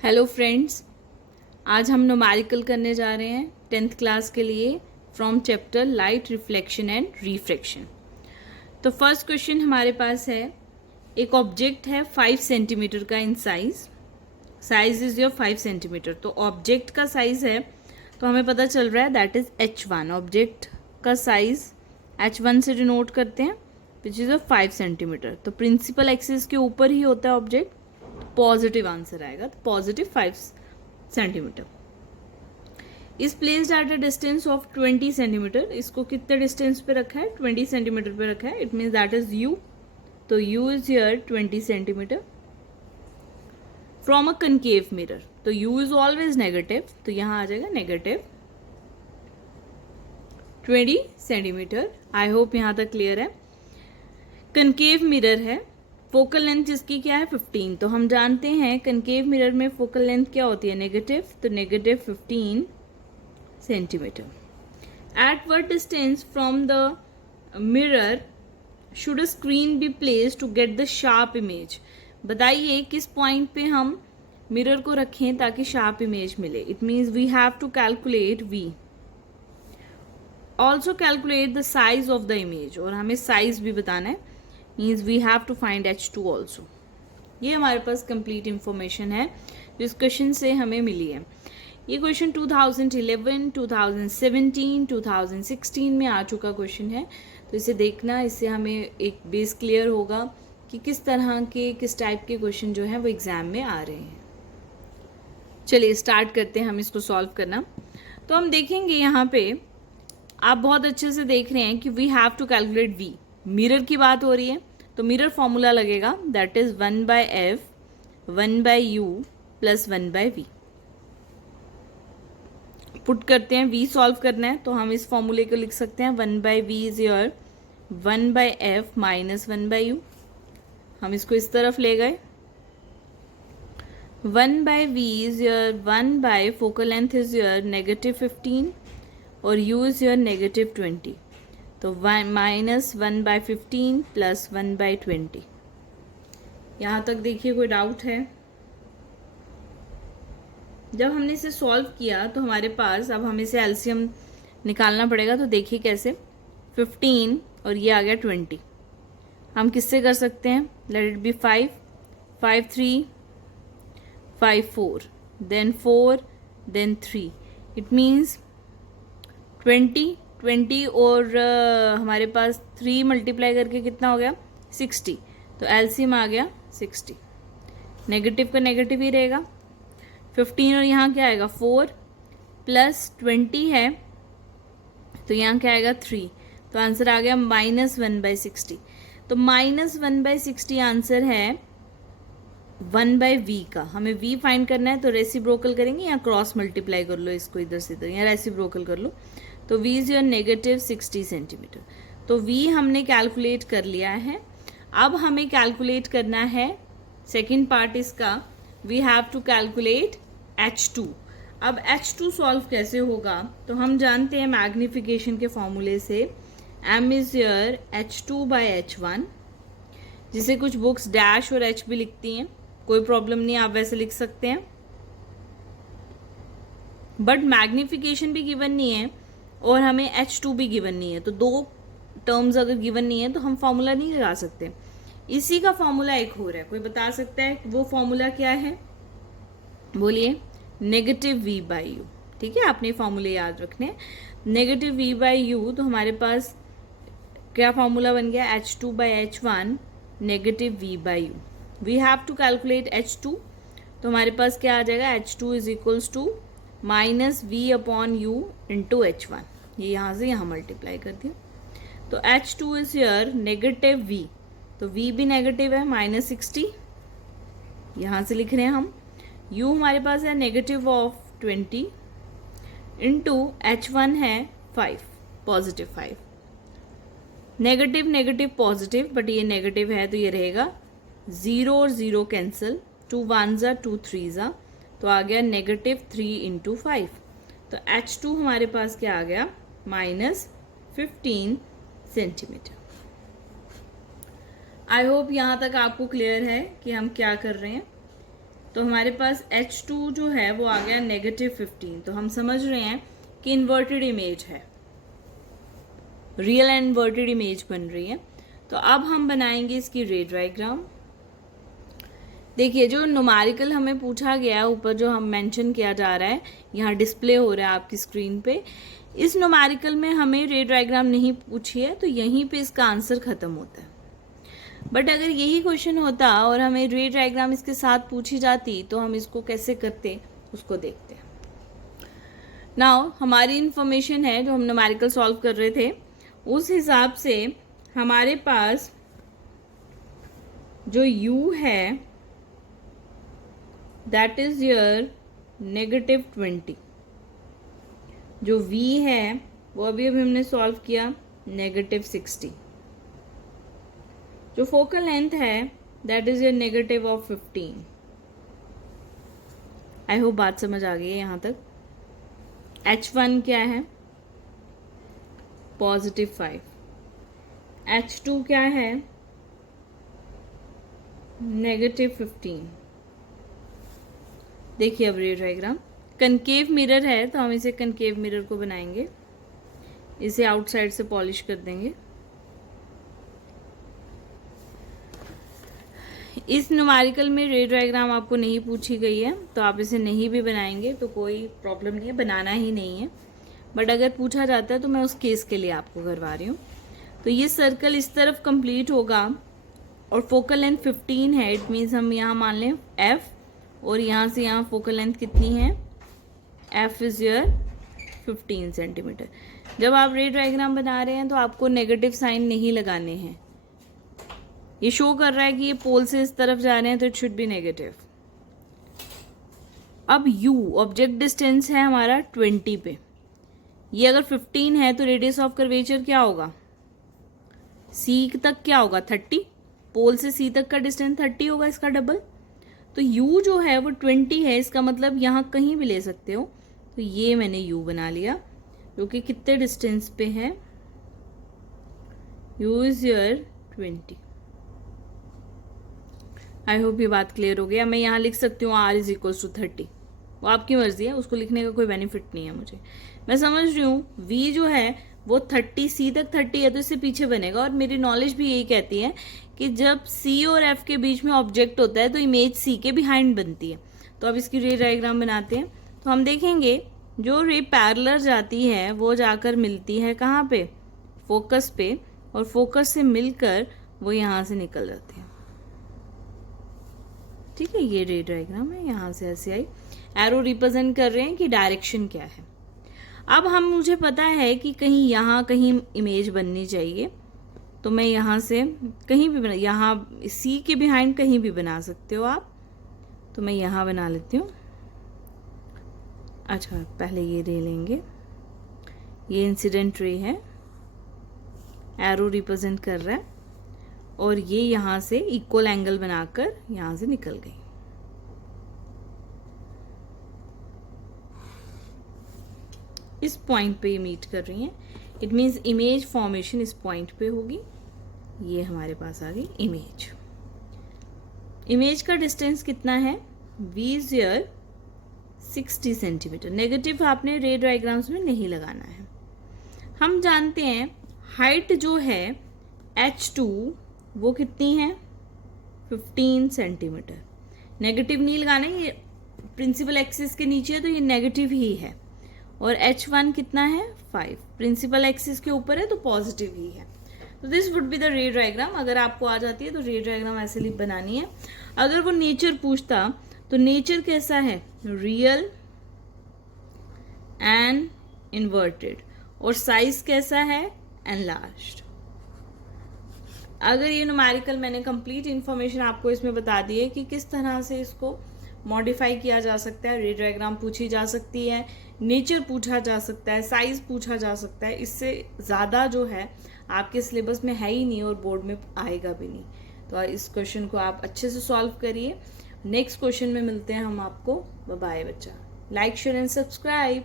Hello friends, आज हम numerical करने जा रहे हैं 10th क्लास के लिए from chapter light reflection and refraction. तो फर्स्ट क्वेश्चन हमारे पास है, एक ऑब्जेक्ट है 5 सेंटीमीटर का in size is your 5 centimetre. तो ऑब्जेक्ट का साइज है तो हमें पता चल रहा है दैट इज H1। ऑब्जेक्ट का साइज H1 से डिनोट करते हैं विच इज 5 सेंटीमीटर। तो प्रिंसिपल एक्सिस के ऊपर ही होता है ऑब्जेक्ट, पॉजिटिव आंसर आएगा। तो positive 5 centimetre is placed at a distance of 20 centimetre. इसको कितने डिस्टेंस पे रखा है? 20 सेंटीमीटर पे रखा है। It means that is u. तो u is here 20 centimetre from a concave mirror. तो यू इज ऑलवेज नेगेटिव, तो यहां आ जाएगा नेगेटिव 20 सेंटीमीटर। आई होप यहां तक क्लियर है। कनकेव मिरर है, फोकल लेंथ जिसकी क्या है 15। तो हम जानते हैं कनकेव मिरर में फोकल लेंथ क्या होती है? नेगेटिव। तो negative 15 centimetre. At what distance from the mirror should a screen be place to get the sharp image. बताइए किस पॉइंट पे हम मिरर को रखें ताकि शार्प इमेज मिले। It means we have to calculate v, also calculate the size of the image, और हमें साइज भी बताना है। Means we have to find H2 also. ये हमारे पास कंप्लीट इंफॉर्मेशन है जो इस क्वेश्चन से हमें मिली है। ये क्वेश्चन 2011, 2017, 2016 में आ चुका क्वेश्चन है। तो इसे देखना, इससे हमें एक बेस क्लियर होगा कि किस तरह के किस टाइप के क्वेश्चन जो है वो एग्जाम में आ रहे हैं। चलिए स्टार्ट करते हैं हम इसको सॉल्व करना। तो हम देखेंगे यहाँ पे, आप बहुत अच्छे से देख रहे हैं कि we have to calculate v. Mirror की बात हो रही है तो मिरर फॉर्मूला लगेगा that is 1/f 1/u plus 1/v। Put करते हैं, v सॉल्व करना है तो हम इस फॉर्मूले को लिख सकते हैं 1/v is your 1/f minus 1/u। हम इसको इस तरफ ले गए। 1/v is your 1/, focal length is your negative 15 और u इज योर नेगेटिव 20। तो माइनस 1/15 प्लस 1/20। यहाँ तक देखिए कोई डाउट है? जब हमने इसे सॉल्व किया तो हमारे पास, अब हमें इसे एलसीएम निकालना पड़ेगा। तो देखिए कैसे, 15 और ये आ गया 20। हम किससे कर सकते हैं? Let it be 5 5 3 5 4 then 4 then 3। It means 20 और हमारे पास 3 मल्टीप्लाई करके कितना हो गया? 60। तो एलसीएम आ गया 60। नेगेटिव का नेगेटिव ही रहेगा। 15 और यहाँ क्या आएगा 4 प्लस 20 है तो यहाँ क्या आएगा 3। तो आंसर आ गया -1/60। तो -1/60 आंसर है 1/v का। हमें v फाइंड करना है तो रेसिप्रोकल करेंगे या क्रॉस मल्टीप्लाई कर लो इसको इधर से इधर, या रेसिप्रोकल कर लो। तो v is your negative 60 centimetre. तो v हमने कैलकुलेट कर लिया है। अब हमें कैलकुलेट करना है सेकेंड पार्ट इसका, we have to calculate H2। अब H2 सॉल्व कैसे होगा? तो हम जानते हैं मैग्निफिकेशन के फॉर्मूले से m इज योर H2/H1, जिसे कुछ बुक्स डैश और h भी लिखती हैं। कोई प्रॉब्लम नहीं, आप वैसे लिख सकते हैं, बट मैग्निफिकेशन भी गिवन नहीं है और हमें H2 भी गिवन नहीं है। तो दो टर्म्स अगर गिवन नहीं है तो हम फॉर्मूला नहीं लगा सकते। इसी का फॉर्मूला एक हो रहा है, कोई बता सकता है वो फॉर्मूला क्या है? बोलिए। -v/u। ठीक है, आपने फॉर्मूले याद रखने। -v/u, तो हमारे पास क्या फॉर्मूला बन गया? H2/H1 -v/u। We have to calculate H2। तो हमारे पास क्या आ जाएगा? H2 is equals to -v/u into H1। ये यहाँ से यहाँ मल्टीप्लाई कर दिया। तो H2 is your negative v, तो v भी नेगेटिव है -60, यहाँ से लिख रहे हैं हम। u हमारे पास है नेगेटिव ऑफ 20 इंटू H1 है 5, positive 5। Negative negative positive, but ये नेगेटिव है तो ये रहेगा 0 और 0 कैंसिल, 2 1s 2 3s, तो आ गया -3 इंटू 5। तो H2 हमारे पास क्या आ गया? -15 सेंटीमीटर। आई होप यहाँ तक आपको क्लियर है कि हम क्या कर रहे हैं। तो हमारे पास H2 जो है वो आ गया -15। तो हम समझ रहे हैं कि इन्वर्टेड इमेज है, रियल एंड इन्वर्टेड इमेज बन रही है। तो अब हम बनाएंगे इसकी रे डायग्राम। देखिए, जो न्यूमेरिकल हमें पूछा गया है, ऊपर जो हम मेंशन किया जा रहा है, यहाँ डिस्प्ले हो रहा है आपकी स्क्रीन पे, इस न्यूमेरिकल में हमें रे डायग्राम नहीं पूछी है, तो यहीं पे इसका आंसर खत्म होता है। बट अगर यही क्वेश्चन होता और हमें रे डायग्राम इसके साथ पूछी जाती तो हम इसको कैसे करते उसको देखते हैं। नाउ हमारी इंफॉर्मेशन है जो हम न्यूमेरिकल सॉल्व कर रहे थे, उस हिसाब से हमारे पास जो u है दैट इज योर -20, जो v है वो अभी हमने सॉल्व किया -60, जो फोकल लेंथ है that is your -15। I hope बात समझ आ गई है यहाँ तक। H1 क्या है? +5। H2 क्या है? -15। देखिए अब रे डायग्राम, कनकेव मिरर है तो हम इसे कनकेव मिरर को बनाएंगे, इसे आउटसाइड से पॉलिश कर देंगे। इस न्यूमेरिकल में रे डायग्राम आपको नहीं पूछी गई है तो आप इसे नहीं भी बनाएंगे तो कोई प्रॉब्लम नहीं है, बनाना ही नहीं है। बट अगर पूछा जाता है तो मैं उस केस के लिए आपको करवा रही हूँ। तो ये सर्कल इस तरफ कंप्लीट होगा और फोकल लेंथ 15 है, इट मीन्स हम यहाँ मान लें f, और यहाँ से यहाँ फोकल लेंथ कितनी है? f is your 15 centimetre. जब आप रे डायग्राम बना रहे हैं तो आपको नेगेटिव साइन नहीं लगाने हैं। ये शो कर रहा है कि ये पोल से इस तरफ जा रहे हैं तो इट शुड बी नेगेटिव। अब u ऑब्जेक्ट डिस्टेंस है हमारा 20 पे, ये अगर 15 है तो रेडियस ऑफ कर्वेचर क्या होगा? c तक क्या होगा? 30। पोल से c तक का डिस्टेंस 30 होगा, इसका डबल। तो u जो है वो 20 है, इसका मतलब यहाँ कहीं भी ले सकते हो। तो ये मैंने u बना लिया जो कि कितने डिस्टेंस पे है? u is your 20। I hope ये बात क्लियर हो गया। मैं यहाँ लिख सकती हूँ r इज इक्वल टू 30, वो आपकी मर्जी है, उसको लिखने का कोई बेनिफिट नहीं है मुझे। मैं समझ रही हूँ v जो है वो 30, c तक 30 है तो इससे पीछे बनेगा। और मेरी नॉलेज भी यही कहती है कि जब c और f के बीच में ऑब्जेक्ट होता है तो इमेज c के बिहाइंड बनती है। तो अब इसकी रे डायग्राम बनाते हैं। तो हम देखेंगे जो रे पैरेलल जाती है वो जाकर मिलती है कहाँ पे? फोकस पे, और फोकस से मिलकर वो यहाँ से निकल जाती है। ठीक है, ये रे डायग्राम है, यहाँ से ऐसे आई, एरो रिप्रेजेंट कर रहे हैं कि डायरेक्शन क्या है। अब हम मुझे पता है कि कहीं यहाँ कहीं इमेज बननी चाहिए, तो मैं यहाँ से कहीं भी बना, यहाँ सी के बिहाइंड कहीं भी बना सकते हो आप। तो मैं यहाँ बना लेती हूँ। अच्छा, पहले ये रे लेंगे, ये इंसिडेंट रे है, एरो रिप्रेजेंट कर रहा है, और ये यहाँ से इक्वल एंगल बनाकर यहाँ से निकल गई। इस पॉइंट पे ये मीट कर रही हैं, इट मीन्स इमेज फॉर्मेशन इस पॉइंट पे होगी। ये हमारे पास आ गई इमेज। इमेज का डिस्टेंस कितना है? v is your 60 centimetre. Negative आपने रे डायग्राम्स में नहीं लगाना है। हम जानते हैं हाइट जो है h2 वो कितनी है? 15 सेंटीमीटर। नेगेटिव नहीं लगाना, ये प्रिंसिपल एक्सिस के नीचे है तो ये नेगेटिव ही है। और h1 कितना है? 5। प्रिंसिपल एक्सिस के ऊपर है तो पॉजिटिव ही है। तो दिस वुड बी द रे डायग्राम। अगर आपको आ जाती है तो रे डायग्राम ऐसे ही बनानी है। अगर वो नेचर पूछता तो नेचर कैसा है? Real and inverted. और साइज कैसा है? एनलार्ज्ड। अगर ये न्यूमेरिकल मैंने कंप्लीट इन्फॉर्मेशन आपको इसमें बता दी है कि किस तरह से इसको मॉडिफाई किया जा सकता है, रे डायग्राम पूछी जा सकती है, नेचर पूछा जा सकता है, साइज पूछा जा सकता है, इससे ज़्यादा जो है आपके सिलेबस में है ही नहीं और बोर्ड में आएगा भी नहीं। तो इस क्वेश्चन को आप अच्छे से सॉल्व करिए। नेक्स्ट क्वेश्चन में मिलते हैं हम आपको। बाय बाय बच्चा। Like share and subscribe.